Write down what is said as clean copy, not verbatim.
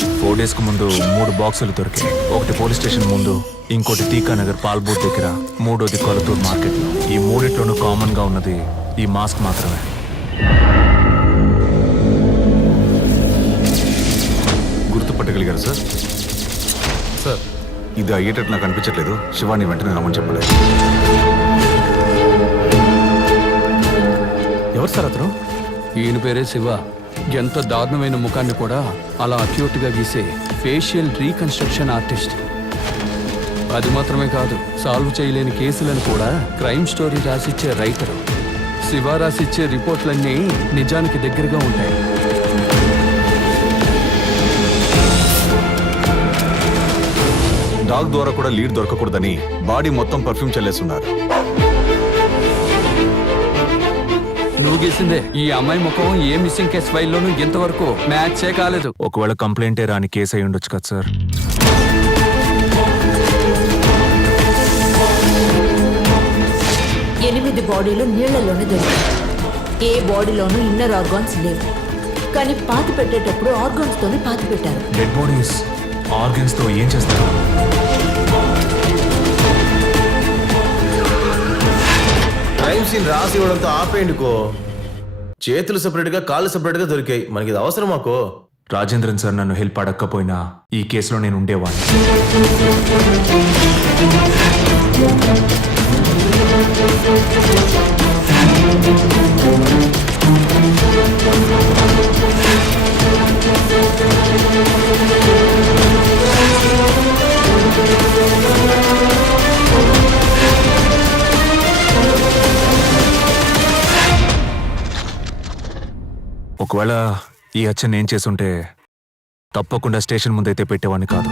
4 days కు ముందు 3 బాక్సులు దొరికాయి. ఒకటి పోలీస్ స్టేషన్ ముందు, ఇంకోటి టీకానగర్ పాల్బోట్ దగ్గర, మూడోది కొలతూరు మార్కెట్లో. ఈ మూడిట్లోనూ కామన్ గా ఉన్నది ఈ మాస్క్ మాత్రమే. గుర్తుపట్టగలిగారు సార్? సార్, ఇది అయ్యేటట్టు నాకు అనిపించట్లేదు. శివాని వెంటనే రమ్మని చెప్పలేదు. ఎవరు సార్ అతను? ఈయన పేరే శివ. ఎంత దారుణమైన ముఖాన్ని కూడా అలా అక్యూట్గా గీసే ఫేషియల్ రీకన్స్ట్రక్షన్ ఆర్టిస్ట్. అది మాత్రమే కాదు, సాల్వ్ చేయలేని కేసులను కూడా క్రైమ్ స్టోరీ రాసిచ్చే రైటరు. శివ రాసిచ్చే రిపోర్ట్లన్నీ నిజానికి దగ్గరగా ఉంటాయి. డాగ్ ద్వారా కూడా లీడ్ దొరకకూడదని బాడీ మొత్తం పర్ఫ్యూమ్ చల్లేస్తున్నారు. నువ్వు గీసిందే. ఈ అమ్మాయి ముఖం ఏ మిస్సింగ్ కేసు ఫైల్లోనూ ఇంతవరకు మ్యాచే కాలేదు. ఒకవేళ కంప్లైంటే రాని కేసు అయి ఉండొచ్చు కదా సార్. ఎనిమిది బాడీలు నీళ్లలోనే దొరికాయి. ఏ బాడీలోనూ ఇన్నర్ ఆర్గాన్స్ లేవు. కానీ పాతి పెట్టేటప్పుడు ఆర్గాన్స్ తోనే పాతి పెట్టారు. డెడ్ బాడీస్ ఆర్గన్స్ తో ఏం చేస్తారు? క్రైమ్ సీన్ రాసి ఇవ్వడంతో ఆపేయండికో. చేతులు సెపరేట్ గా, కాళ్ళు సెపరేట్ గా దొరికాయి. మనకి ఇది అవసరం మాకో. రాజేంద్రన్ సార్ నన్ను హెల్ప్ అడగకపోయినా ఈ కేసులో నేను ఉండేవాడిని. ఒకవేళ ఈ హత్య నేను చేసుంటే తప్పకుండా స్టేషన్ ముందైతే పెట్టేవాడిని కాదు.